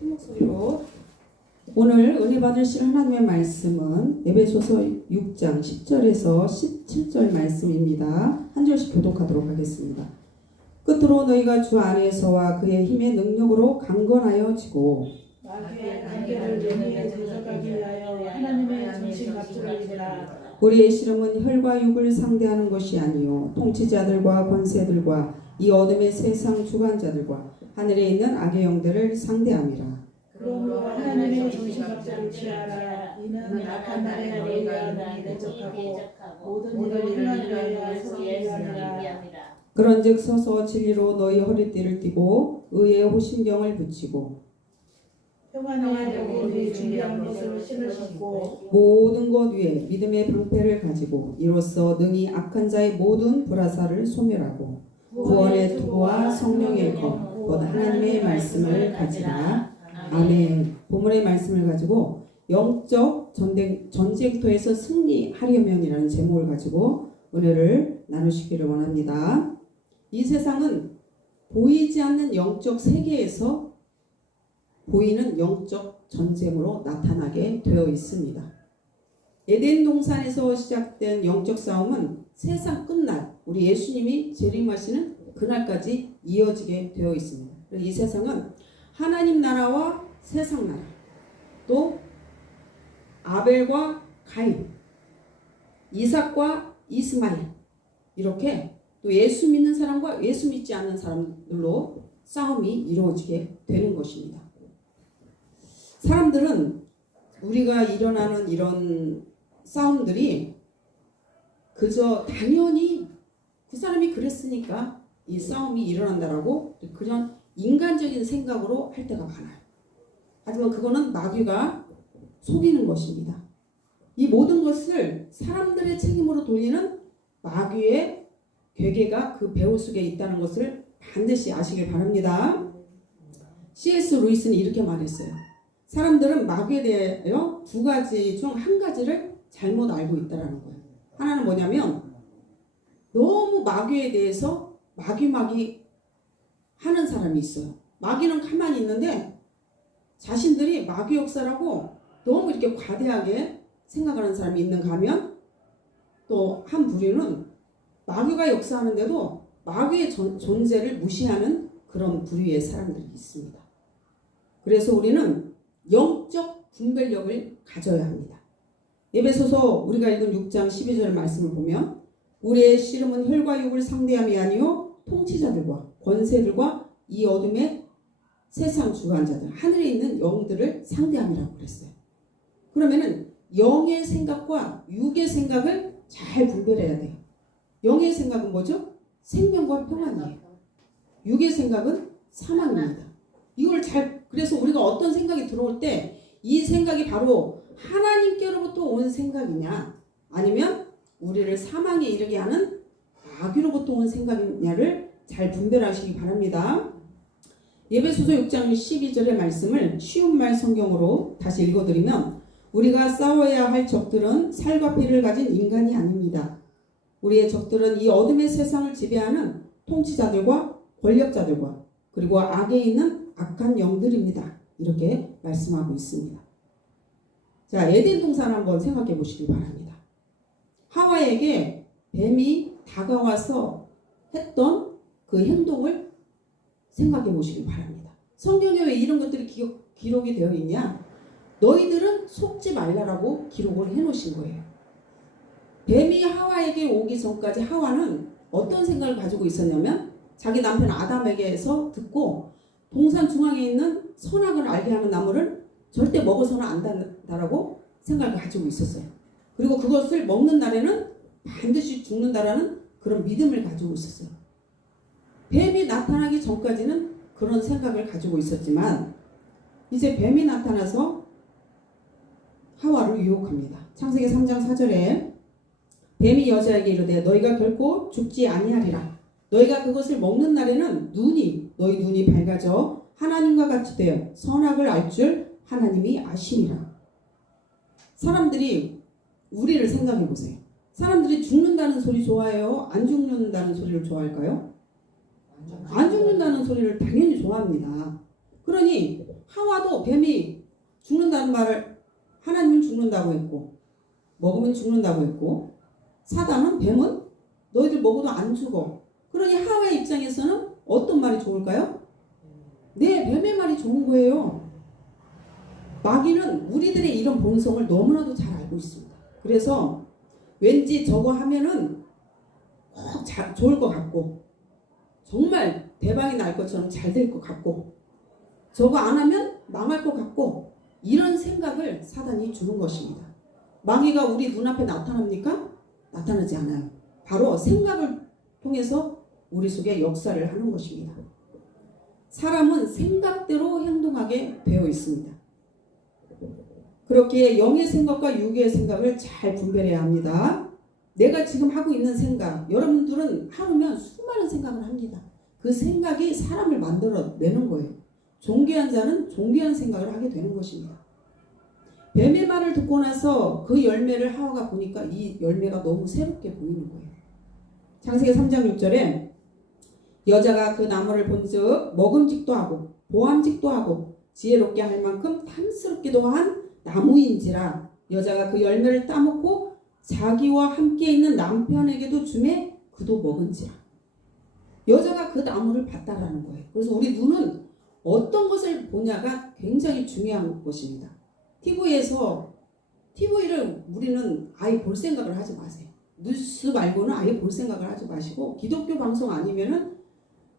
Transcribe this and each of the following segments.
큰 목소리로. 오늘 은혜 받으실 하나님의 말씀은 에베소서 6장 10절에서 17절 말씀입니다. 한 절씩 교독하도록 하겠습니다. 끝으로 너희가 주 안에서와 그의 힘의 능력으로 강건하여지고 마귀의 관계를 내게 도적하기 위하여 하나님의 정신 맞추리라. 우리의 씨름은 혈과 육을 상대하는 것이 아니요 통치자들과 권세들과 이 어둠의 세상 주관자들과 하늘에 있는 악의 영들을 상대함이라. 그러므로 하나님의 정신갑자를 취하라. 이는 악한 날에 너희가 능히 대적하고 모든 일을 행하기 위하여 서기하리라. 그런즉 서서 진리로 너희 허리띠를 띠고 의의 호심경을 붙이고 평안의 복음이 준비한 것으로 신으시고 모든 것 위에 믿음의 방패를 가지고 이로써 능히 악한 자의 모든 불화살을 소멸하고 구원의 투구와 성령의 검 곧 하나님의 말씀을 가지라. 아멘. 본문의 말씀을 가지고 영적 전쟁터에서 승리하려면이라는 제목을 가지고 은혜를 나누시기를 원합니다. 이 세상은 보이지 않는 영적 세계에서 보이는 영적 전쟁으로 나타나게 되어 있습니다. 에덴 동산에서 시작된 영적 싸움은 세상 끝날 우리 예수님이 재림하시는 그날까지 이어지게 되어 있습니다. 이 세상은 하나님 나라와 세상 나라, 또 아벨과 가인, 이삭과 이스마엘, 이렇게 또 예수 믿는 사람과 예수 믿지 않는 사람들로 싸움이 이루어지게 되는 것입니다. 사람들은 우리가 일어나는 이런 싸움들이 그저 당연히 그 사람이 그랬으니까 이 싸움이 일어난다라고 그냥 인간적인 생각으로 할 때가 많아요. 하지만 그거는 마귀가 속이는 것입니다. 이 모든 것을 사람들의 책임으로 돌리는 마귀의 괴계가 그 배후 속에 있다는 것을 반드시 아시길 바랍니다. C.S. 루이스는 이렇게 말했어요. 사람들은 마귀에 대하여 두 가지 중 한 가지를 잘못 알고 있다는 거예요. 하나는 뭐냐면 너무 마귀에 대해서 마귀 하는 사람이 있어요. 마귀는 가만히 있는데 자신들이 마귀 역사라고 너무 이렇게 과대하게 생각하는 사람이 있는가 하면 또 한 부류는 마귀가 역사하는데도 마귀의 존재를 무시하는 그런 부류의 사람들이 있습니다. 그래서 우리는 영적 분별력을 가져야 합니다. 에베소서 우리가 읽은 6장 12절 말씀을 보면 우리의 씨름은 혈과 육을 상대함이 아니요 통치자들과 권세들과 이 어둠의 세상 주관자들 하늘에 있는 영들을 상대함이라고 그랬어요. 그러면은 영의 생각과 육의 생각을 잘 분별해야 돼요. 영의 생각은 뭐죠? 생명과 평안이에요. 육의 생각은 사망입니다. 이걸 그래서 우리가 어떤 생각이 들어올 때 이 생각이 바로 하나님께로부터 온 생각이냐 아니면 우리를 사망에 이르게 하는 마귀로부터 온 생각이냐를 잘 분별하시기 바랍니다. 에베소서 6장 12절의 말씀을 쉬운 말 성경으로 다시 읽어드리면 우리가 싸워야 할 적들은 살과 피를 가진 인간이 아닙니다. 우리의 적들은 이 어둠의 세상을 지배하는 통치자들과 권력자들과 그리고 악에 있는 악한 영들입니다. 이렇게 말씀하고 있습니다. 자, 에덴 동산 한번 생각해 보시기 바랍니다. 하와에게 뱀이 다가와서 했던 그 행동을 생각해 보시기 바랍니다. 성경에 왜 이런 것들이 기록이 되어 있냐? 너희들은 속지 말라라고 기록을 해놓으신 거예요. 뱀이 하와에게 오기 전까지 하와는 어떤 생각을 가지고 있었냐면 자기 남편 아담에게서 듣고 동산 중앙에 있는 선악을 알게 하는 나무를 절대 먹어서는 안 된다라고 생각을 가지고 있었어요. 그리고 그것을 먹는 날에는 반드시 죽는다라는 그런 믿음을 가지고 있었어요. 뱀이 나타나기 전까지는 그런 생각을 가지고 있었지만 이제 뱀이 나타나서 하와를 유혹합니다. 창세기 3장 4절에 뱀이 여자에게 이르되 너희가 결코 죽지 아니하리라. 너희가 그것을 먹는 날에는 너희 눈이 밝아져 하나님과 같이 되어 선악을 알 줄 하나님이 아심이라. 사람들이 우리를 생각해 보세요. 사람들이 죽는다는 소리 좋아해요? 안 죽는다는 소리를 좋아할까요? 안 죽는다는 소리를 당연히 좋아합니다. 그러니 하와도 뱀이 죽는다는 말을 하나님은 죽는다고 했고 먹으면 죽는다고 했고 사단은 뱀은 너희들 먹어도 안 죽어. 그러니 하와의 입장에서는 어떤 말이 좋을까요? 네, 뱀의 말이 좋은 거예요. 마귀는 우리들의 이런 본성을 너무나도 잘 알고 있습니다. 그래서 왠지 저거 하면은 꼭 좋을 것 같고 정말 대박이 날 것처럼 잘 될 것 같고 저거 안 하면 망할 것 같고 이런 생각을 사단이 주는 것입니다. 마귀가 우리 눈앞에 나타납니까? 나타나지 않아요. 바로 생각을 통해서 우리 속에 역사를 하는 것입니다. 사람은 생각대로 행동하게 되어 있습니다. 그렇기에 영의 생각과 육의 생각을 잘 분별해야 합니다. 내가 지금 하고 있는 생각, 여러분들은 하루면 수많은 생각을 합니다. 그 생각이 사람을 만들어내는 거예요. 존귀한 자는 존귀한 생각을 하게 되는 것입니다. 뱀의 말을 듣고 나서 그 열매를 하와가 보니까 이 열매가 너무 새롭게 보이는 거예요. 창세기 3장 6절에 여자가 그 나무를 본즉 먹음직도 하고 보암직도 하고 지혜롭게 할 만큼 탐스럽기도 한 나무인지라 여자가 그 열매를 따먹고 자기와 함께 있는 남편에게도 주매 그도 먹은지라. 여자가 그 나무를 봤다라는 거예요. 그래서 우리 눈은 어떤 것을 보냐가 굉장히 중요한 것입니다. TV를 우리는 아예 볼 생각을 하지 마세요. 뉴스 말고는 아예 볼 생각을 하지 마시고 기독교 방송 아니면은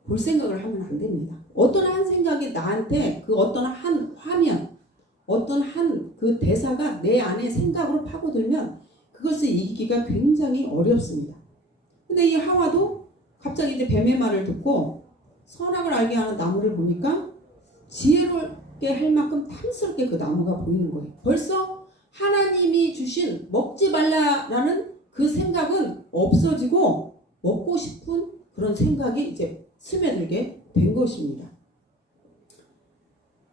볼 생각을 하면 안 됩니다. 어떤 한 생각이 나한테 그 어떤 한 화면, 어떤 한 그 대사가 내 안에 생각으로 파고들면 그것을 이기기가 굉장히 어렵습니다. 근데 이 하와도 갑자기 이제 뱀의 말을 듣고 선악을 알게 하는 나무를 보니까 지혜롭게 할 만큼 탐스럽게 그 나무가 보이는 거예요. 벌써 하나님이 주신 먹지 말라라는 그 생각은 없어지고 먹고 싶은 그런 생각이 이제 스며들게 된 것입니다.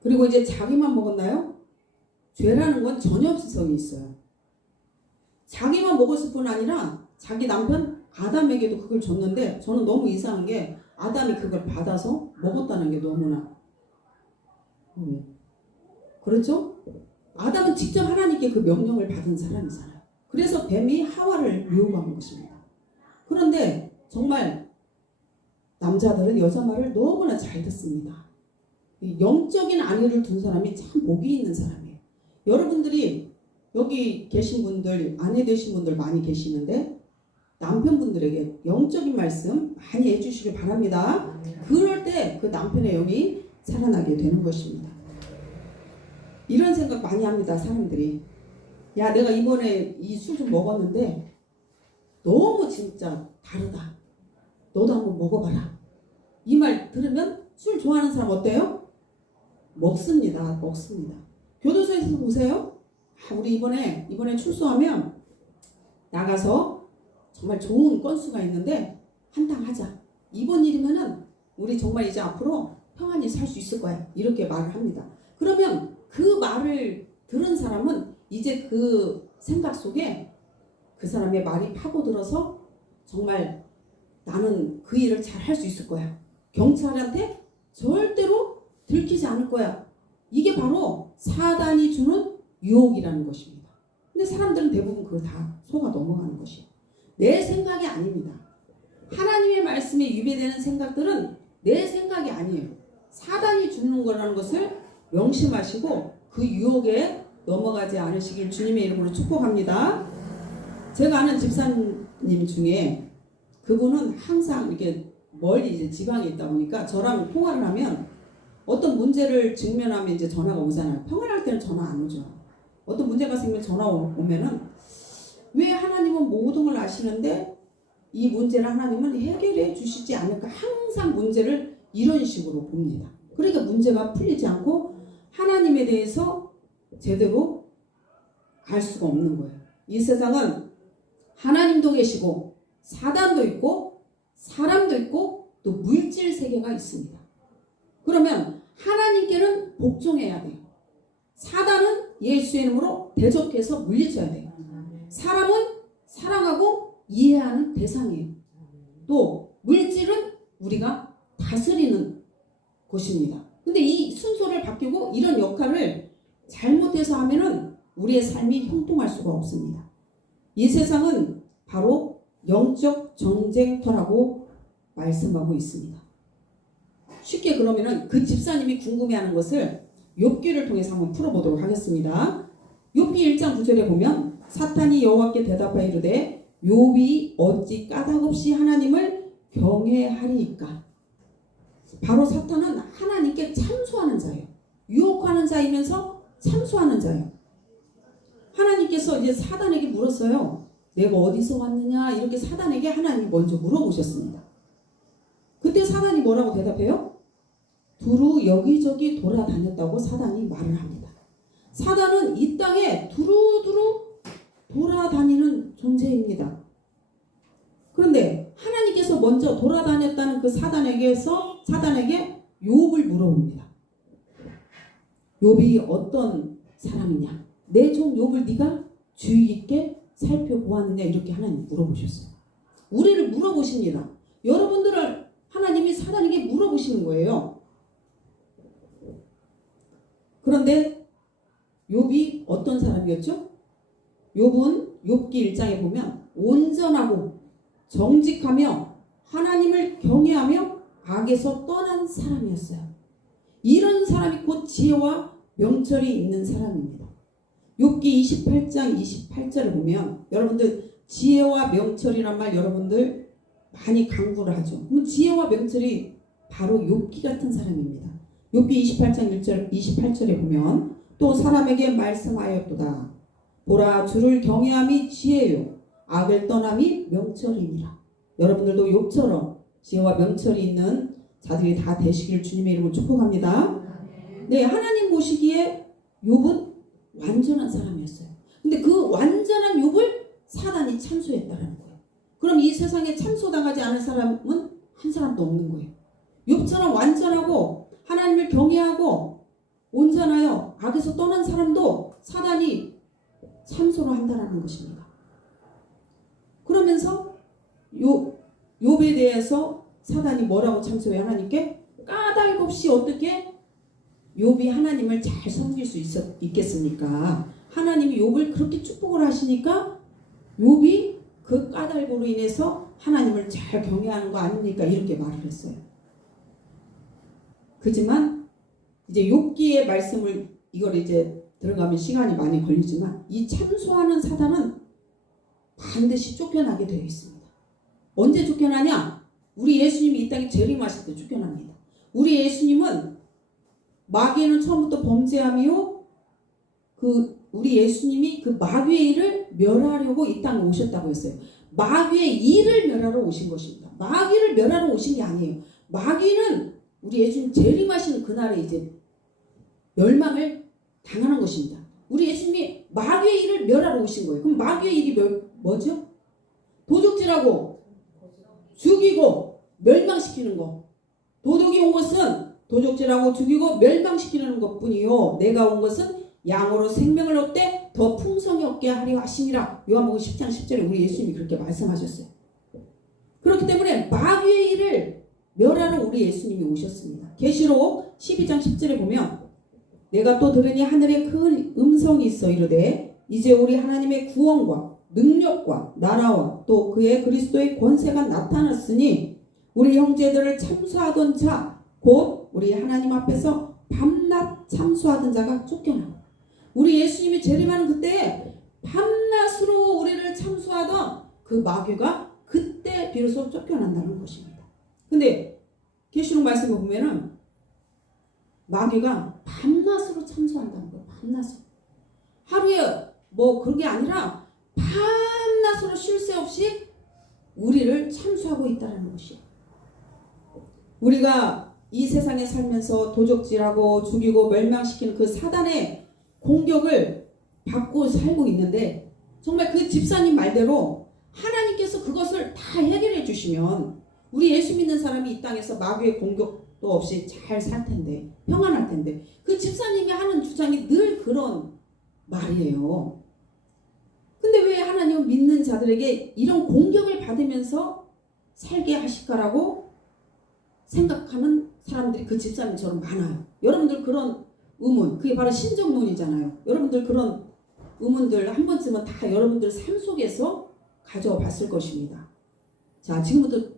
그리고 이제 자기만 먹었나요? 죄라는 건 전염성이 있어요. 자기만 먹었을 뿐 아니라 자기 남편 아담에게도 그걸 줬는데 저는 너무 이상한 게 아담이 그걸 받아서 먹었다는 게 너무나 그렇죠? 아담은 직접 하나님께 그 명령을 받은 사람이잖아요. 그래서 뱀이 하와를 유혹한 것입니다. 그런데 정말 남자들은 여자 말을 너무나 잘 듣습니다. 영적인 아내를 둔 사람이 참 복이 있는 사람이에요. 여러분들이 여기 계신 분들, 아내 되신 분들 많이 계시는데 남편분들에게 영적인 말씀 많이 해주시길 바랍니다. 그럴 때 그 남편의 영이 살아나게 되는 것입니다. 이런 생각 많이 합니다, 사람들이. 야, 내가 이번에 이 술 좀 먹었는데 너무 진짜 다르다. 너도 한번 먹어봐라. 이 말 들으면 술 좋아하는 사람 어때요? 먹습니다. 교도소에서 보세요. 우리 이번에 출소하면 나가서 정말 좋은 건수가 있는데 한탕 하자. 이번 일이면은 우리 정말 이제 앞으로 평안히 살 수 있을 거야. 이렇게 말을 합니다. 그러면 그 말을 들은 사람은 이제 그 생각 속에 그 사람의 말이 파고들어서 정말 나는 그 일을 잘 할 수 있을 거야. 경찰한테 절대로 들키지 않을 거야. 이게 바로 사단이 주는 유혹이라는 것입니다. 근데 사람들은 대부분 그거 다 속아 넘어가는 것이에요. 내 생각이 아닙니다. 하나님의 말씀에 위배되는 생각들은 내 생각이 아니에요. 사단이 주는 거라는 것을 명심하시고 그 유혹에 넘어가지 않으시길 주님의 이름으로 축복합니다. 제가 아는 집사님 중에 그분은 항상 이렇게 멀리 이제 지방에 있다 보니까 저랑 통화를 하면 어떤 문제를 직면하면 이제 전화가 오잖아요. 평안할 때는 전화 안 오죠. 어떤 문제가 생기면 전화 오면은 왜 하나님은 모든 걸 아시는데 이 문제를 하나님은 해결해 주시지 않을까. 항상 문제를 이런 식으로 봅니다. 그러니까 문제가 풀리지 않고 하나님에 대해서 제대로 알 수가 없는 거예요. 이 세상은 하나님도 계시고 사단도 있고 사람도 있고 또 물질 세계가 있습니다. 그러면 하나님께는 복종해야 돼요. 사단은 예수의 이름으로 대적해서 물리쳐야 돼요. 사람은 사랑하고 이해하는 대상이에요. 또 물질은 우리가 다스리는 것입니다. 근데 이 순서를 바뀌고 이런 역할을 잘못해서 하면은 우리의 삶이 형통할 수가 없습니다. 이 세상은 바로 영적 전쟁터라고 말씀하고 있습니다. 쉽게 그러면은 그 집사님이 궁금해하는 것을 욥기를 통해서 한번 풀어보도록 하겠습니다. 욥기 1장 9절에 보면 사탄이 여호와께 대답하여 이르되 욥이 어찌 까닭없이 하나님을 경외하리이까. 바로 사탄은 하나님께 참소하는 자예요. 유혹하는 자이면서 참소하는 자예요. 하나님께서 이제 사단에게 물었어요. 내가 어디서 왔느냐 이렇게 사단에게 하나님이 먼저 물어보셨습니다. 그때 사단이 뭐라고 대답해요? 두루 여기저기 돌아다녔다고 사단이 말을 합니다. 사단은 이 땅에 두루두루 돌아다니는 존재입니다. 그런데 하나님께서 먼저 돌아다녔다는 그 사단에게 욥을 물어봅니다. 욥이 어떤 사람이냐? 내 종 욥을 네가 주의 깊게 살펴보았느냐? 이렇게 하나님 물어보셨어요. 우리를 물어보십니다. 여러분들을 하나님이 사단에게 물어보시는 거예요. 그런데 욥이 어떤 사람이었죠? 욥은 욥기 1장에 보면 온전하고 정직하며 하나님을 경외하며 악에서 떠난 사람이었어요. 이런 사람이 곧 지혜와 명철이 있는 사람입니다. 욥기 28장 28절을 보면 여러분들 지혜와 명철이란 말 여러분들 많이 강구를 하죠. 그럼 지혜와 명철이 바로 욥기 같은 사람입니다. 욥기 28장 1절 28절에 보면 또 사람에게 말씀하였도다. 보라 주를 경외함이 지혜요 악을 떠남이 명철이니라. 여러분들도 욥처럼 지혜와 명철이 있는 자들이 다 되시길 주님의 이름으로 축복합니다. 네, 하나님 보시기에 욥은 완전한 사람이었어요. 근데 그 완전한 욥을 사단이 참소했다라는 거예요. 그럼 이 세상에 참소당하지 않은 사람은 한 사람도 없는 거예요. 욥처럼 완전하고 하나님을 경외하고 온전하여 악에서 떠난 사람도 사단이 참소를 한다라는 것입니다. 그러면서 욥에 대해서 사단이 뭐라고 참소해 하나님께? 까닭 없이 어떻게 욥이 하나님을 잘 섬길 수 있겠습니까? 하나님이 욥을 그렇게 축복을 하시니까 욥이 그 까닭으로 인해서 하나님을 잘 경외하는 거 아닙니까? 이렇게 말을 했어요. 그지만 이제 욥기의 말씀을 이걸 이제 들어가면 시간이 많이 걸리지만 이 참소하는 사단은 반드시 쫓겨나게 되어 있습니다. 언제 쫓겨나냐? 우리 예수님이 이 땅에 재림하실 때 쫓겨납니다. 우리 예수님은 마귀는 처음부터 범죄함이요 우리 예수님이 그 마귀의 일을 멸하려고 이 땅에 오셨다고 했어요. 마귀의 일을 멸하러 오신 것입니다. 마귀를 멸하러 오신 게 아니에요. 마귀는 우리 예수님 재림하시는 그날에 이제 멸망을 당하는 것입니다. 우리 예수님이 마귀의 일을 멸하러 오신 거예요. 그럼 마귀의 일이 뭐죠? 도적질하고 죽이고 멸망시키는 거. 도둑이 온 것은 도적질하고 죽이고 멸망시키는 것뿐이요 내가 온 것은 양으로 생명을 얻되 더 풍성히 얻게 하려 하심이라. 요한복음 10장 10절에 우리 예수님이 그렇게 말씀하셨어요. 그렇기 때문에 마귀의 일을 멸하러 우리 예수님이 오셨습니다. 계시록 12장 10절에 보면 내가 또 들으니 하늘에 큰 음성이 있어 이르되 이제 우리 하나님의 구원과 능력과 나라와 또 그의 그리스도의 권세가 나타났으니 우리 형제들을 참수하던 자 곧 우리 하나님 앞에서 밤낮 참수하던 자가 쫓겨나. 우리 예수님이 재림하는 그때에 밤낮으로 우리를 참수하던 그 마귀가 그때 비로소 쫓겨난다는 것입니다. 근데 계시록 말씀을 보면은 마귀가 밤낮으로 참수한다는 거예요. 밤낮으로. 하루에 뭐 그런 게 아니라 밤낮으로 쉴 새 없이 우리를 참수하고 있다는 것이에요. 우리가 이 세상에 살면서 도적질하고 죽이고 멸망시키는 그 사단의 공격을 받고 살고 있는데 정말 그 집사님 말대로 하나님께서 그것을 다 해결해 주시면 우리 예수 믿는 사람이 이 땅에서 마귀의 공격도 없이 잘 살 텐데 평안할 텐데 그 집사님이 하는 주장이 늘 그런 말이에요. 근데 왜 하나님은 믿는 자들에게 이런 공격을 받으면서 살게 하실까라고 생각하는 사람들이 그 집사님처럼 많아요. 여러분들 그런 의문, 그게 바로 신정론이잖아요. 여러분들 그런 의문들 한 번쯤은 다 여러분들 삶 속에서 가져와 봤을 것입니다. 자, 지금부터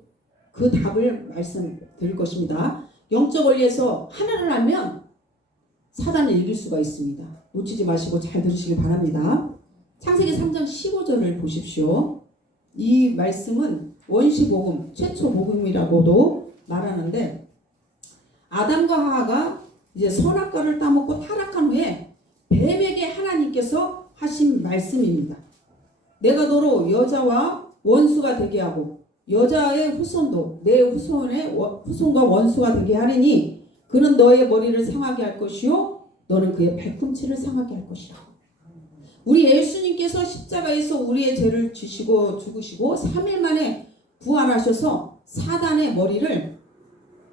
그 답을 말씀드릴 것입니다. 영적 원리에서 하나를 알면 사단을 이길 수가 있습니다. 놓치지 마시고 잘 들으시길 바랍니다. 창세기 3장 15절을 보십시오. 이 말씀은 원시복음, 최초 복음이라고도 말하는데, 아담과 하와가 이제 선악과를 따먹고 타락한 후에 뱀에게 하나님께서 하신 말씀입니다. 내가 너로 여자와 원수가 되게 하고 여자의 후손도 내 후손의 후손과 원수가 되게 하리니 그는 너의 머리를 상하게 할 것이요 너는 그의 발꿈치를 상하게 할 것이라. 우리 예수님께서 십자가에서 우리의 죄를 지시고 죽으시고 3일 만에 부활하셔서 사단의 머리를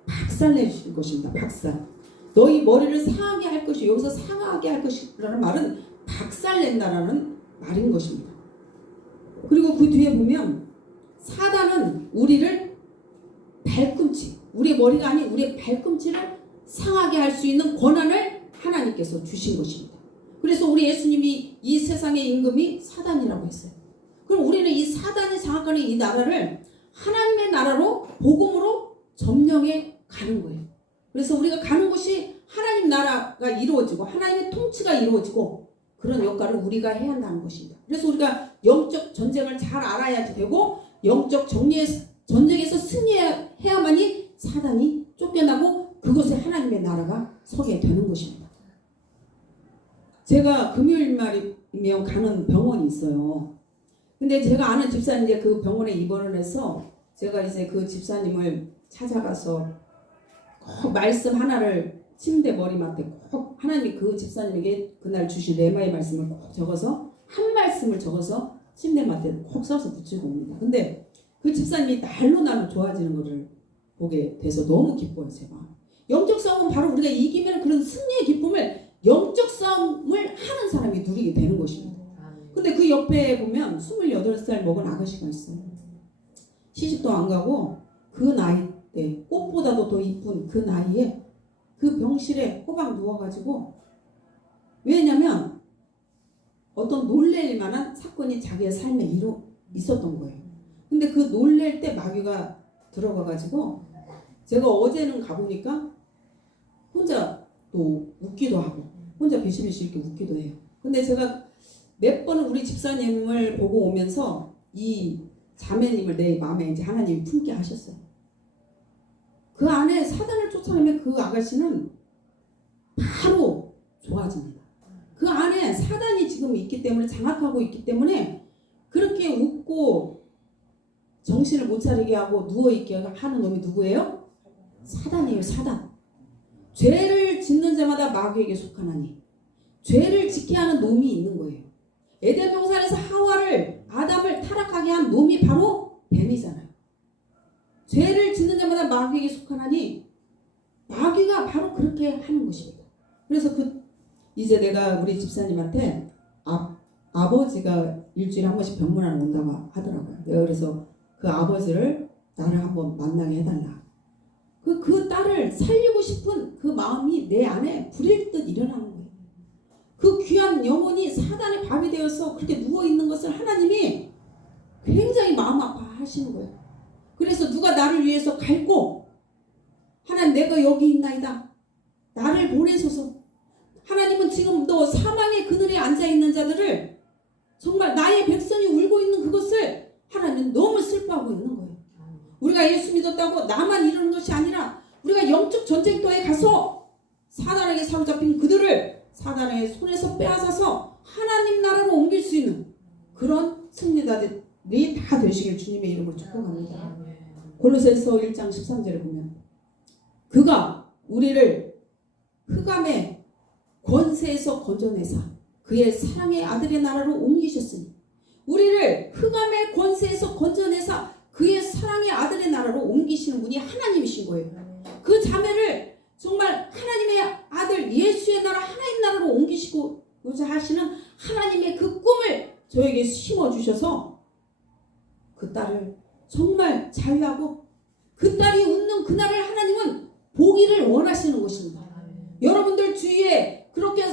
박살내실 것입니다. 박살. 너희 머리를 상하게 할 것이, 여기서 상하게 할 것이라는 말은 박살낸다라는 말인 것입니다. 그리고 그 뒤에 보면 사단은 우리를 발꿈치, 우리의 머리가 아닌 우리의 발꿈치를 상하게 할 수 있는 권한을 하나님께서 주신 것입니다. 그래서 우리 예수님이 이 세상의 임금이 사단이라고 했어요. 그럼 우리는 이 사단이 장악하는 이 나라를 하나님의 나라로 복음으로 점령해 가는 거예요. 그래서 우리가 가는 곳이 하나님 나라가 이루어지고 하나님의 통치가 이루어지고 그런 역할을 우리가 해야 한다는 것입니다. 그래서 우리가 영적 전쟁을 잘 알아야 되고 영적 전쟁에서 승리해야만이 사단이 쫓겨나고 그곳에 하나님의 나라가 서게 되는 것입니다. 제가 금요일말이면 가는 병원이 있어요. 근데 제가 아는 집사님 이제 그 병원에 입원을 해서 제가 이제 그 집사님을 찾아가서 꼭 말씀 하나를 침대 머리맡에 꼭 하나님이 그 집사님에게 그날 주신 레마의 말씀을 꼭 적어서 한 말씀을 적어서 침대맡에 꼭 써서 붙이고 옵니다. 근데 그 집사님이 날로 좋아지는 것을 보게 돼서 너무 기뻐요. 제가 영적 싸움은 바로 우리가 이기면 그런 승리의 기쁨을 영적 싸움을 하는 사람이 누리게 되는 것입니다. 근데 그 옆에 보면 28살 먹은 아가씨가 있어요. 시집도 안 가고 그 나이 때 꽃보다도 더 이쁜 그 나이에 그 병실에 꼬박 누워가지고, 왜냐면 어떤 놀랄 만한 사건이 자기의 삶에 있었던 거예요. 근데 그 놀랄 때 마귀가 들어가가지고 제가 어제는 가보니까 혼자 또 웃기도 하고 혼자 비실비실 이렇게 웃기도 해요. 근데 제가 몇 번은 우리 집사님을 보고 오면서 이 자매님을 내 마음에 이제 하나님이 품게 하셨어요. 그 안에 사단을 쫓아내면 그 아가씨는 바로 좋아집니다. 그 안에 사단이 지금 있기 때문에 장악하고 있기 때문에 그렇게 웃고 정신을 못 차리게 하고 누워있게 하는 놈이 누구예요? 사단이에요. 사단. 죄를 짓는 자마다 마귀에게 속하나니 죄를 짓게 하는 놈이 있는 거예요. 에덴 동산에서 아담을 타락하게 한 놈이 바로 뱀이잖아요. 죄를 짓는 자마다 마귀에게 속하나니 마귀가 바로 그렇게 하는 것입니다. 그래서 이제 내가 우리 집사님한테 아버지가 일주일에 한 번씩 병문안 온다고 하더라고요. 내가 그래서 그 아버지를 나를 한번 만나게 해달라. 그 딸을 살리고 싶은 그 마음이 내 안에 불일 듯 일어나는 거예요. 그 귀한 영혼이 사단의 밥이 되어서 그렇게 누워있는 것을 하나님이 굉장히 마음 아파하시는 거예요. 그래서 누가 나를 위해서 갈고, 하나님 내가 여기 있나이다, 나를 보내소서. 하나님은 지금도 사망의 그늘에 앉아있는 자들을, 정말 나의 백성이 울고 있는 그것을 하나님은 너무 슬퍼하고 있는 거예요. 우리가 예수 믿었다고 나만 이러는 것이 아니라 우리가 영적 전쟁터에 가서 사단에게 사로잡힌 그들을 사단의 손에서 빼앗아서 하나님 나라로 옮길 수 있는 그런 승리자들이 다 되시길 주님의 이름으로 축복합니다. 골로새서 1장 13절에 보면 그가 우리를 흑암의 권세에서 건져내사 그의 사랑의 아들의 나라로 옮기셨으니, 우리를 흑암의 권세에서 건져내사 그의 사랑의 아들의 나라로 옮기시는 분이 하나님이신 거예요. 그 자매를 정말 하나님의 아들 예수의 나라, 하나님 나라로 옮기시고자 하시는 하나님의 그 꿈을 저에게 심어주셔서 그 딸을 정말 자유하고 그 딸이 웃는 그날을 하나님은 보기를 원하시는 것입니다. 여러분들 주위에 그렇게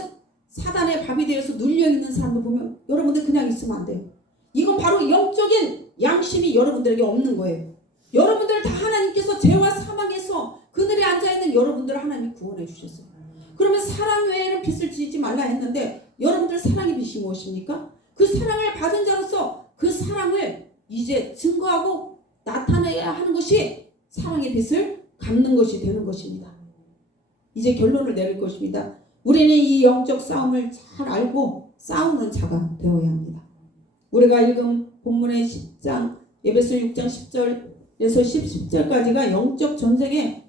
사단의 밥이 되어서 눌려있는 사람들 보면 여러분들 그냥 있으면 안 돼요. 이건 바로 영적인 양심이 여러분들에게 없는 거예요. 여러분들 다 하나님께서 죄와 사망에서 그늘에 앉아있는 여러분들을 하나님이 구원해 주셨어요. 그러면 사랑 외에는 빚을 지지 말라 했는데 여러분들 사랑의 빚이 무엇입니까? 그 사랑을 받은 자로서 그 사랑을 이제 증거하고 나타내야 하는 것이 사랑의 빚을 갚는 것이 되는 것입니다. 이제 결론을 내릴 것입니다. 우리는 이 영적 싸움을 잘 알고 싸우는 자가 되어야 합니다. 우리가 읽은 본문의 10장 에베소 6장 10절에서 10절까지가 영적 전쟁에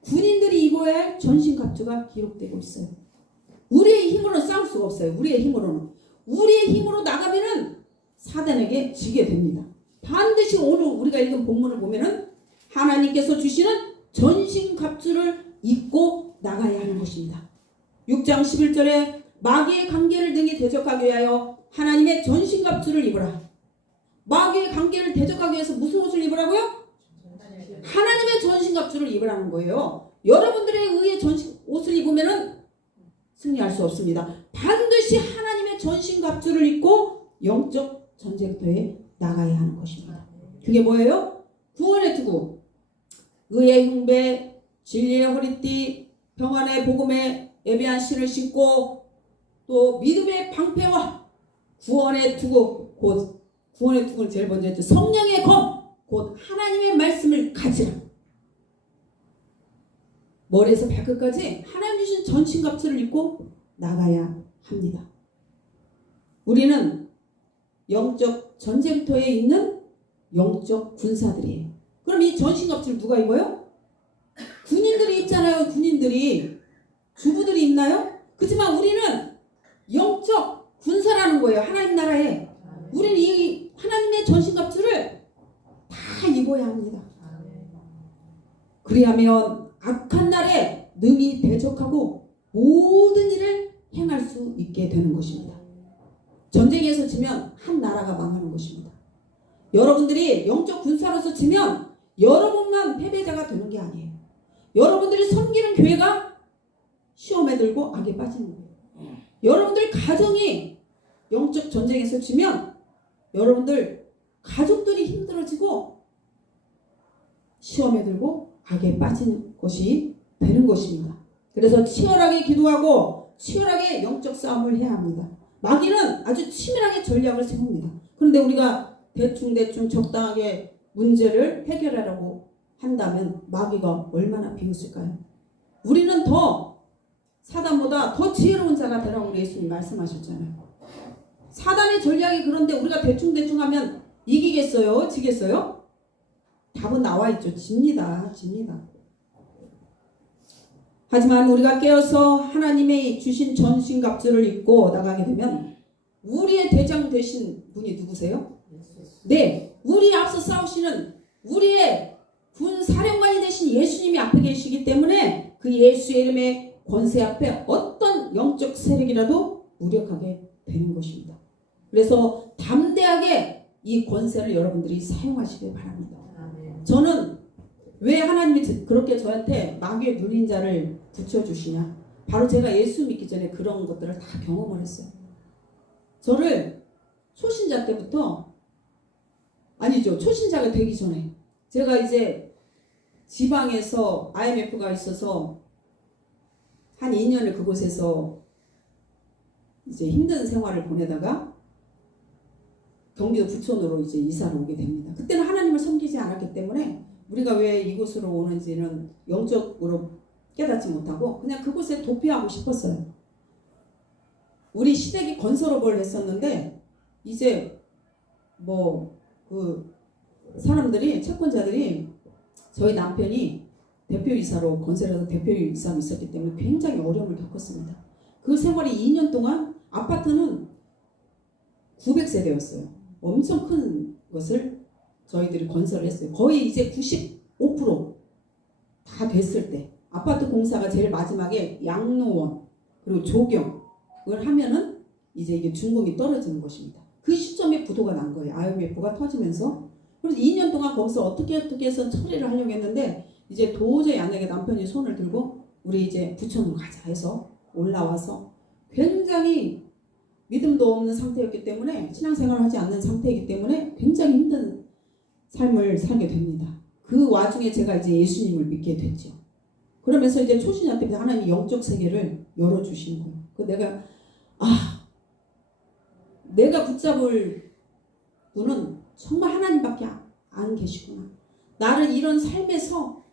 군인들이 입어야 할 전신갑주가 기록되고 있어요. 우리의 힘으로는 싸울 수가 없어요. 우리의 힘으로 나가면은 사단에게 지게 됩니다. 반드시 오늘 우리가 읽은 본문을 보면은 하나님께서 주시는 전신갑주를 입고 나가야 하는 것입니다. 6장 11절에 마귀의 관계를 등에 대적하기 위하여 하나님의 전신갑주를 입으라. 마귀의 관계를 대적하기 위해서 무슨 옷을 입으라고요? 하나님의 전신갑주를 입으라는 거예요. 여러분들에 의해 옷을 입으면은 승리할 수 없습니다. 반드시 하나님의 전신갑주를 입고 영적 전쟁터에 나가야 하는 것입니다. 그게 뭐예요? 구원의 투구, 의의 흉배, 진리의 허리띠, 평안의 복음에 예비한 신을 신고 또 믿음의 방패와 구원의 투구, 곧 구원의 투구는 제일 먼저 했죠. 성령의 검, 곧 하나님의 말씀을 가지라. 머리에서 발끝까지 하나님 주신 전신갑주를 입고 나가야 합니다. 우리는 영적 전쟁터에 있는 영적 군사들이에요. 그럼 이 전신갑주를 누가 입어요? 군인들이 입잖아요. 군인들이. 주부들이 입나요? 그렇지만 우리는 영적 군사라는 거예요. 하나님 나라에. 우리는 이 하나님의 전신갑주를 다 입어야 합니다. 그리하면 악한 날에 능히 대적하고 모든 일을 행할 수 있게 되는 것입니다. 전쟁에서 지면 한 나라가 망하는 것입니다. 여러분들이 영적 군사로서 지면 여러분만 패배자가 되는 게 아니에요. 여러분들이 섬기는 교회가 시험에 들고 악에 빠지는 거예요. 여러분들 가정이 영적 전쟁에서 지면 여러분들 가족들이 힘들어지고 시험에 들고 악에 빠지는 것이 되는 것입니다. 그래서 치열하게 기도하고 치열하게 영적 싸움을 해야 합니다. 마귀는 아주 치밀하게 전략을 세웁니다. 그런데 우리가 대충 적당하게 문제를 해결하려고 한다면 마귀가 얼마나 비웃을까요? 우리는 더 사단보다 더 지혜로운 자가 되라고 우리 예수님 말씀하셨잖아요. 사단의 전략이 그런데 우리가 대충 하면 이기겠어요? 지겠어요? 답은 나와 있죠. 집니다. 하지만 우리가 깨어서 하나님의 주신 전신갑주를 입고 나가게 되면 우리의 대장 되신 분이 누구세요? 네, 우리 앞서 싸우시는 우리의 군 사령관이 되신 예수님이 앞에 계시기 때문에 그 예수의 이름의 권세 앞에 어떤 영적 세력이라도 무력하게 되는 것입니다. 그래서 담대하게 이 권세를 여러분들이 사용하시길 바랍니다. 저는 왜 하나님이 그렇게 저한테 마귀의 눌린 자를 붙여주시냐? 바로 제가 예수 믿기 전에 그런 것들을 다 경험을 했어요. 저를 초신자 때부터, 아니죠, 초신자가 되기 전에 제가 이제 지방에서 IMF가 있어서 한 2년을 그곳에서 이제 힘든 생활을 보내다가 경기도 부천으로 이제 이사를 오게 됩니다. 그때는 하나님을 섬기지 않았기 때문에 우리가 왜 이곳으로 오는지는 영적으로 깨닫지 못하고 그냥 그곳에 도피하고 싶었어요. 우리 시댁이 건설업을 했었는데 이제 그 사람들이, 채권자들이 저희 남편이 대표이사로, 건설에서 대표이사로 있었기 때문에 굉장히 어려움을 겪었습니다. 그 생활이 2년 동안 아파트는 900세대였어요. 엄청 큰 것을 저희들이 건설을 했어요. 거의 이제 95% 다 됐을 때 아파트 공사가 제일 마지막에 양로원 그리고 조경을 하면은 이제 이게 준공이 떨어지는 것입니다. 그 시점에 부도가 난 거예요. IMF가 터지면서. 그래서 2년 동안 거기서 어떻게 해서 처리를 하려고 했는데 이제 도저히 안 되게 남편이 손을 들고 우리 이제 부천으로 가자 해서 올라와서 굉장히 믿음도 없는 상태였기 때문에 신앙생활을 하지 않는 상태이기 때문에 굉장히 힘든 삶을 살게 됩니다. 그 와중에 제가 이제 예수님을 믿게 됐죠. 그러면서 이제 초신자 때부터 하나님이 영적 세계를 열어주신 거예요. 그 내가 붙잡을 분은 정말 하나님밖에 안 계시구나. 나를 이런 삶에서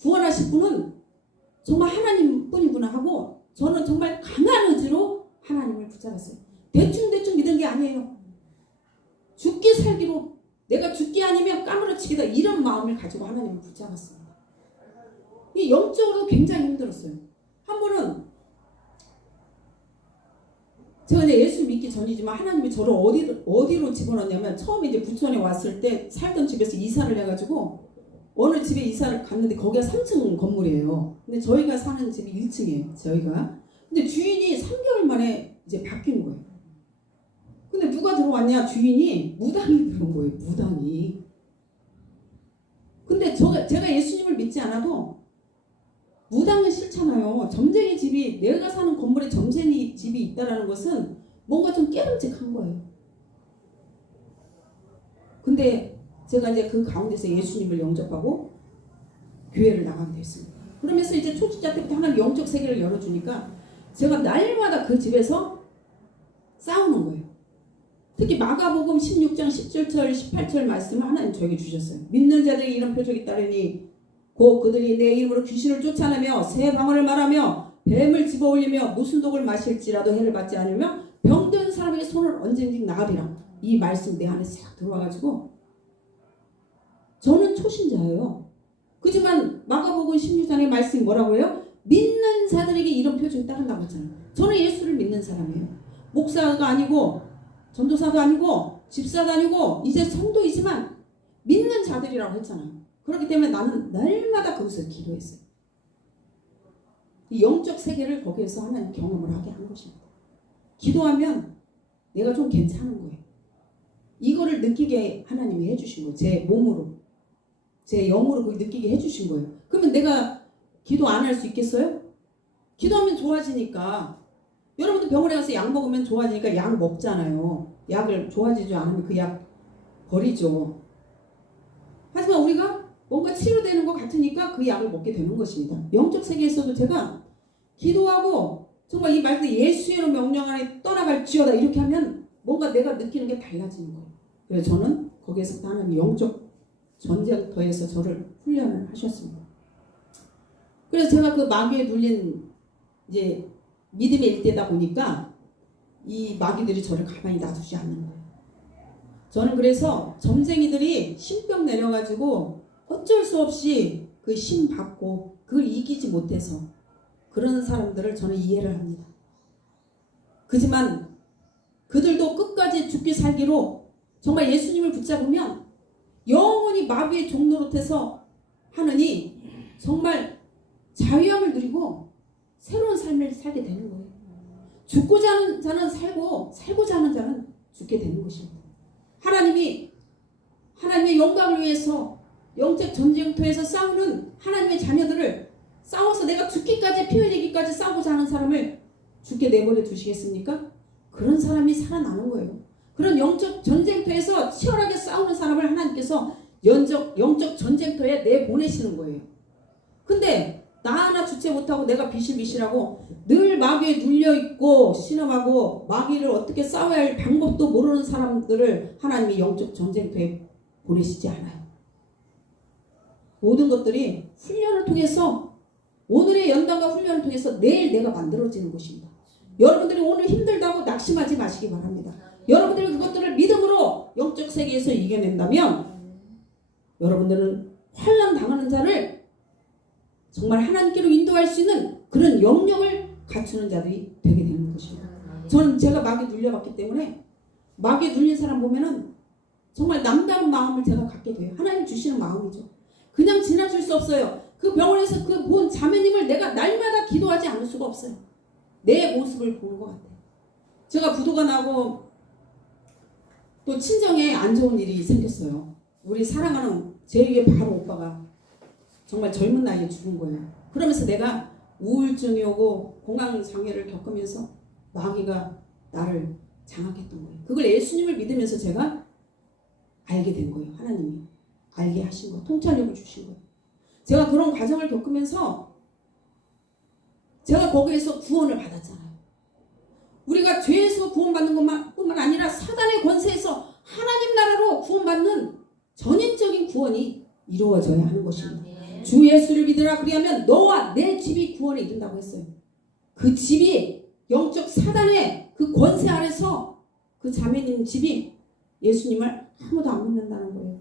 구원하실 분은 정말 하나님뿐이구나 하고 저는 정말 강한 의지로 하나님을 붙잡았어요. 대충 믿은 게 아니에요. 죽기 살기로 내가 죽기 아니면 까무러치기다 이런 마음을 가지고 하나님을 붙잡았습니다. 이 영적으로 굉장히 힘들었어요. 한 번은 제가 이제 예수 믿기 전이지만 하나님이 저를 어디로 집어넣냐면 처음에 이제 부천에 왔을 때 살던 집에서 이사를 해가지고 어느 집에 이사를 갔는데 거기가 3층 건물이에요. 근데 저희가 사는 집이 1층이에요. 저희가. 근데 주인이 3개월 만에 이제 바뀐 거예요. 근데 누가 들어왔냐? 주인이 무당이 들어온 거예요. 무당이. 근데 제가 예수님을 믿지 않아도 무당은 싫잖아요. 점쟁이 집이 내가 사는 건물에 점쟁이 집이 있다라는 것은 뭔가 좀 깨름직한 거예요. 근데 제가 이제 그 가운데서 예수님을 영접하고 교회를 나가게 됐습니다. 그러면서 이제 초직자 때부터 하나님 영적 세계를 열어주니까 제가 날마다 그 집에서 싸우는 거예요. 특히 마가복음 16장 17절 18절 말씀을 하나님 저에게 주셨어요. 믿는 자들이 이런 표적이 따르니 곧 그들이 내 이름으로 귀신을 쫓아내며 새 방언을 말하며 뱀을 집어올리며 무슨 독을 마실지라도 해를 받지 않으며 병든 사람에게 손을 언제든지 나으리라. 이 말씀 내 안에 싹 들어와가지고 저는 초신자예요. 그지만 마가복음 16장의 말씀이 뭐라고 해요? 믿는 자들에게 이런 표적이 따른다고 했잖아요. 저는 예수를 믿는 사람이에요. 목사가 아니고 전도사도 아니고 집사도 아니고 이제 성도이지만 믿는 자들이라고 했잖아요. 그렇기 때문에 나는 날마다 거기서 기도했어요. 이 영적 세계를 거기에서 하나님 경험을 하게 한 것입니다. 기도하면 내가 좀 괜찮은 거예요. 이거를 느끼게 하나님이 해주신 거예요. 제 몸으로. 제 영으로 그걸 느끼게 해주신 거예요. 그러면 내가 기도 안 할 수 있겠어요? 기도하면 좋아지니까. 여러분도 병원에 가서 약 먹으면 좋아지니까 약 먹잖아요. 약을 좋아지지 않으면 그 약 버리죠. 하지만 우리가 뭔가 치료되는 것 같으니까 그 약을 먹게 되는 것입니다. 영적 세계에서도 제가 기도하고 정말 이 말씀 예수의 이름 명령 안에 떠나갈지어다 이렇게 하면 뭔가 내가 느끼는 게 달라지는 거예요. 그래서 저는 거기에서 하나님 영적 전쟁터에서 저를 훈련을 하셨습니다. 그래서 제가 그 마귀에 눌린 이제 믿음의 일대다 보니까 이 마귀들이 저를 가만히 놔두지 않는 거예요. 저는 그래서 점쟁이들이 신병 내려가지고 어쩔 수 없이 그 신 받고 그걸 이기지 못해서 그런 사람들을 저는 이해를 합니다. 그지만 그들도 끝까지 죽기 살기로 정말 예수님을 붙잡으면 영원히 마귀의 종노릇해서 하느니 정말 자유함을 누리고 새로운 삶을 살게 되는 거예요. 죽고자 하는 자는 살고 살고자 하는 자는 죽게 되는 것입니다. 하나님의 영광을 위해서 영적 전쟁터에서 싸우는 하나님의 자녀들을 싸워서 내가 죽기까지 피 흘리기까지 싸우고자 하는 사람을 죽게 내버려 두시겠습니까? 그런 사람이 살아나는 거예요. 그런 영적 전쟁터에서 치열하게 싸우는 사람을 하나님께서 영적 전쟁터에 내보내시는 거예요. 근데 나 하나 주체 못하고 내가 비실비실하고 늘 마귀에 눌려있고 신음하고 마귀를 어떻게 싸워야 할 방법도 모르는 사람들을 하나님이 영적 전쟁터에 보내시지 않아요. 모든 것들이 훈련을 통해서 오늘의 연단과 훈련을 통해서 내일 내가 만들어지는 것입니다. 여러분들이 오늘 힘들다고 낙심하지 마시기 바랍니다. 여러분들이 그것들을 믿음으로 영적 세계에서 이겨낸다면 여러분들은 환난 당하는 자를 정말 하나님께로 인도할 수 있는 그런 영역을 갖추는 자들이 되게 되는 것입니다. 저는 제가 마귀에 눌려봤기 때문에 마귀에 눌린 사람 보면은 정말 남다른 마음을 제가 갖게 돼요. 하나님 주시는 마음이죠. 그냥 지나칠 수 없어요. 그 병원에서 그 본 자매님을 내가 날마다 기도하지 않을 수가 없어요. 내 모습을 보는 것 같아요. 제가 부도가 나고 또 친정에 안 좋은 일이 생겼어요. 우리 사랑하는 제2의 바로 오빠가 정말 젊은 나이에 죽은 거예요. 그러면서 내가 우울증이 오고 공황장애를 겪으면서 마귀가 나를 장악했던 거예요. 그걸 예수님을 믿으면서 제가 알게 된 거예요. 하나님이 알게 하신 거, 통찰력을 주신 거예요. 제가 그런 과정을 겪으면서 제가 거기에서 구원을 받았잖아요. 우리가 죄에서 구원받는 것뿐만 아니라 사단의 권세에서 하나님 나라로 구원받는 전인적인 구원이 이루어져야 하는 것입니다. 주 예수를 믿으라 그리하면 너와 내 집이 구원에 이른다고 했어요. 그 집이 영적 사단의 그 권세 아래서 그 자매님 집이 예수님을 아무도 안 믿는다는 거예요.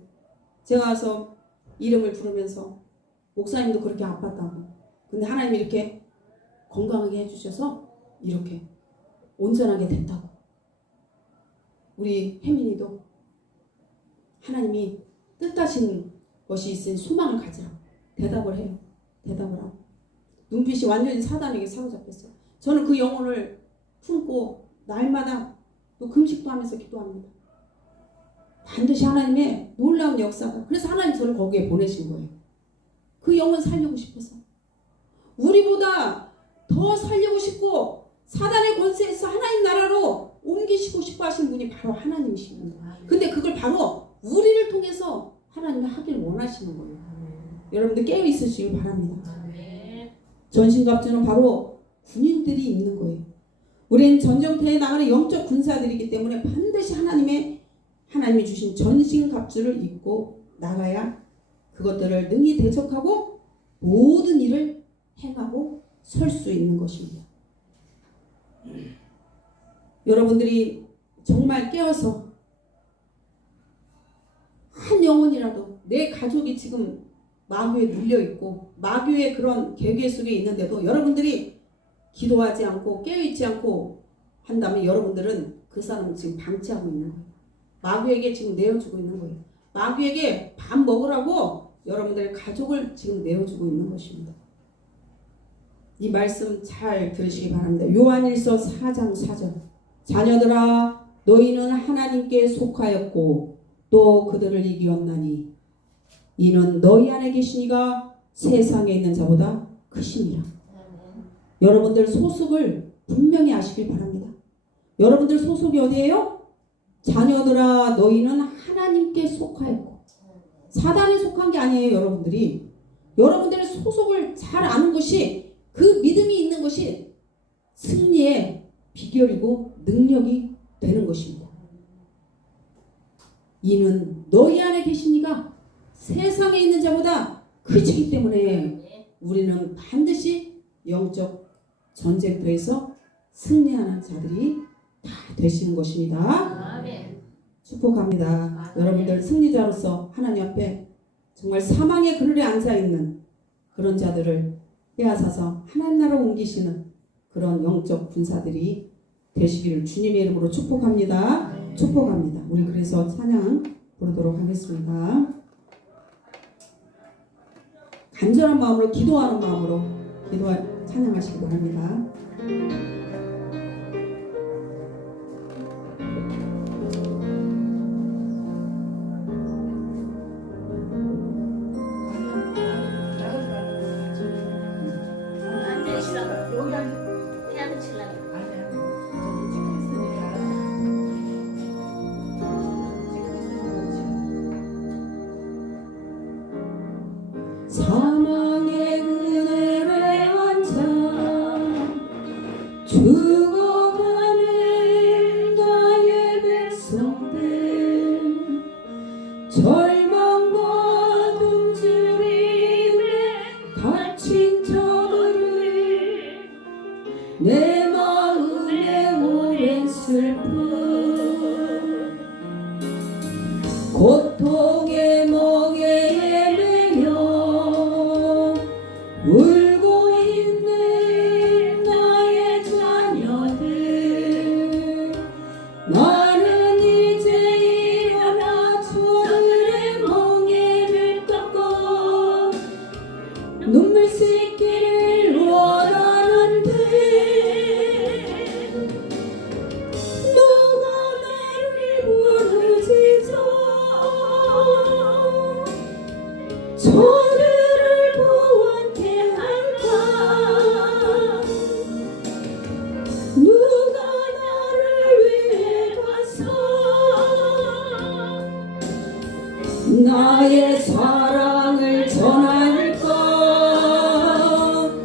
제가 와서 이름을 부르면서 목사님도 그렇게 아팠다고. 근데 하나님이 이렇게 건강하게 해주셔서 이렇게 온전하게 됐다고. 우리 혜민이도 하나님이 뜻하신 것이 있으니 소망을 가지라고 대답을 해요. 대답을 하고 눈빛이 완전히 사단에게 사로잡혔어요. 저는 그 영혼을 품고 날마다 또 금식도 하면서 기도합니다. 반드시 하나님의 놀라운 역사가. 그래서 하나님 저를 거기에 보내신 거예요. 그 영혼 살리고 싶어서. 우리보다 더 살리고 싶고 사단의 권세에서 하나님 나라로 옮기시고 싶어 하시는 분이 바로 하나님이십니다. 근데 그걸 바로 우리를 통해서 하나님이 하길 원하시는 거예요. 여러분들 깨어 있으시길 바랍니다. 전신갑주는 바로 군인들이 입는 거예요. 우리는 전쟁터에 나가는 영적 군사들이기 때문에 반드시 하나님이 주신 전신갑주를 입고 나가야 그것들을 능히 대적하고 모든 일을 행하고 설 수 있는 것입니다. 여러분들이 정말 깨어서 한 영혼이라도 내 가족이 지금 마귀에 눌려있고 마귀의 그런 계계 속에 있는데도 여러분들이 기도하지 않고 깨어있지 않고 한다면 여러분들은 그 사람을 지금 방치하고 있는 거예요. 마귀에게 지금 내어주고 있는 거예요. 마귀에게 밥 먹으라고 여러분들의 가족을 지금 내어주고 있는 것입니다. 이 말씀 잘 들으시기 바랍니다. 요한일서 4장 4절. 자녀들아 너희는 하나님께 속하였고 또 그들을 이기었나니 이는 너희 안에 계시니가 세상에 있는 자보다 크심이라. 여러분들 소속을 분명히 아시길 바랍니다. 여러분들 소속이 어디예요? 자녀들아 너희는 하나님께 속하였고 사단에 속한 게 아니에요. 여러분들의 소속을 잘 아는 것이 그 믿음이 있는 것이 승리의 비결이고 능력이 되는 것입니다. 이는 너희 안에 계시니가 세상에 있는 자보다 크시기 때문에 우리는 반드시 영적 전쟁터에서 승리하는 자들이 다 되시는 것입니다. 축복합니다. 여러분들 승리자로서 하나님 앞에 정말 사망의 그늘에 앉아있는 그런 자들을 빼앗아서 하나님 나라로 옮기시는 그런 영적 군사들이 되시기를 주님의 이름으로 축복합니다. 축복합니다. 우리 그래서 찬양 부르도록 하겠습니다. 간절한 마음으로 기도하는 마음으로 찬양하시기 바랍니다. 사망의 그늘에 앉아 죽어가는 나의 백성들 절망과 굶주림에 갇힌 저들을 내 마음에 오랜 슬픔 고통의 멍에 헤매며 저들을 구원케 할까 누가 나를 위해 가서 나의 사랑을 전할까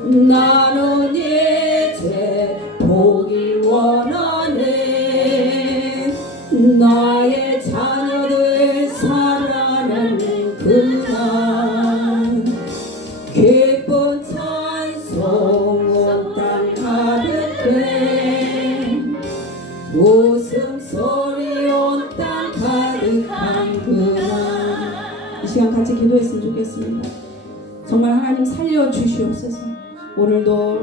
나는 이제 보기 원하네 나의 자녀들 살아나는 그날 기쁜 찬송 온 땅 가득해 웃음소리 온 땅 가득한 그날 이 시간 같이 기도했으면 좋겠습니다. 정말 하나님 살려주시옵소서. 오늘도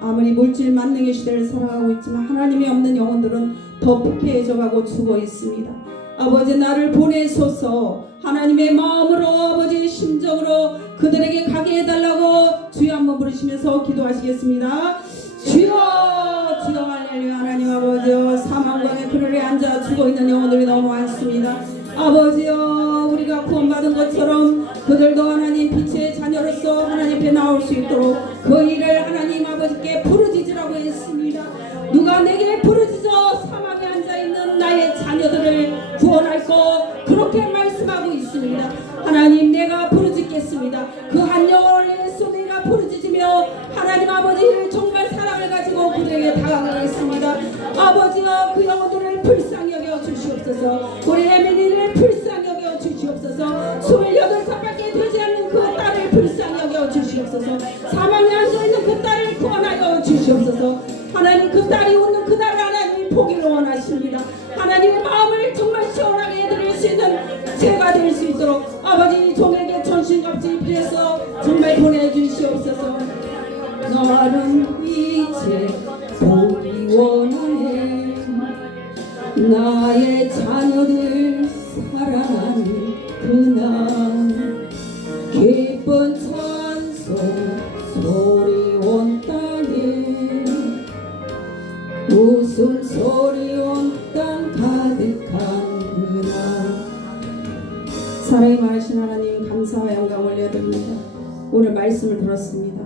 아무리 물질 만능의 시대를 살아가고 있지만 하나님이 없는 영혼들은 더 피폐해져가고 죽어 있습니다. 아버지 나를 보내소서. 하나님의 마음으로 아버지 심정으로 그들에게 가게 해달라고 주여 한번 부르시면서 기도하시겠습니다. 주여 주여 할렐루야. 하나님 아버지여 사망광의 그늘에 앉아 죽어있는 영혼들이 너무 많습니다. 아버지여 우리가 구원받은 것처럼 그들도 하나님 빛의 자녀로서 하나님 앞에 나올 수 있도록 그 일을 하나님 아버지께 부르짖으라고 했습니다. 누가 내게 부르짖어 사망에 앉아있는 나의 자녀들을 구원할 것 그렇게 말씀하고 있습니다. 하나님 내가 부르짖겠습니다. 그 한 영혼을 위해서 내가 부르짖으며 하나님 아버지 정말 사랑을 가지고 그들에게 다가가겠습니다. 아버지가 그 영혼들을 불쌍히 여겨 주시옵소서. 우리 에밀리를 불쌍히 여겨 주시옵소서. 28살밖에 되지 않는 그 딸을 불쌍히 여겨 주시옵소서. 사망에 앉아있는 그 딸을 구원하여 주시옵소서. 하나님 그 딸이 웃는 그날 하나님이 보기를 원하십니다. 하나님의 마음을 정말 시원하게 해드릴 수 있는 제가 될 수 있도록 아버지 종에게 전신갑주의 피해서 정말 보내주시옵소서. 나는 이제 보기 원하네 나의 자녀들 살아나는 그날 기쁜 찬송 소리 온 땅에 웃음소리 온 땅 가득한 그날 사랑이 많으신 하나님 감사와 영광 올려드립니다. 오늘 말씀을 들었습니다.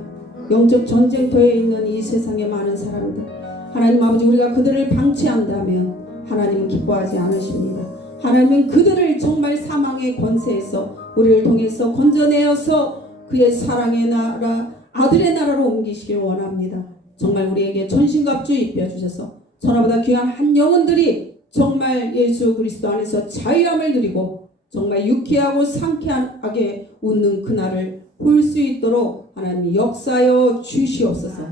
영적 전쟁터에 있는 이 세상의 많은 사람들 하나님 아버지 우리가 그들을 방치한다면 하나님은 기뻐하지 않으십니다. 하나님은 그들을 정말 사망의 권세에서 우리를 통해서 건져내어서 그의 사랑의 나라 아들의 나라로 옮기시길 원합니다. 정말 우리에게 전신갑주 입혀주셔서 전화보다 귀한 한 영혼들이 정말 예수 그리스도 안에서 자유함을 누리고 정말 유쾌하고 상쾌하게 웃는 그날을 볼 수 있도록 하나님이 역사하여 주시옵소서.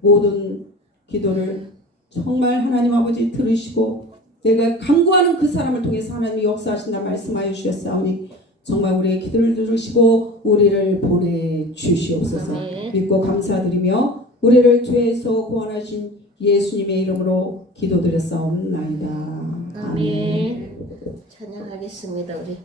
모든 기도를 정말 하나님 아버지 들으시고 내가 간구하는 그 사람을 통해서 하나님이 역사하신다 말씀하여 주셨사오니 정말 우리의 기도를 들으시고 우리를 보내주시옵소서. 믿고 감사드리며 우리를 죄에서 구원하신 예수님의 이름으로 기도드렸사옵나이다. 아멘. 찬양하겠습니다. 우리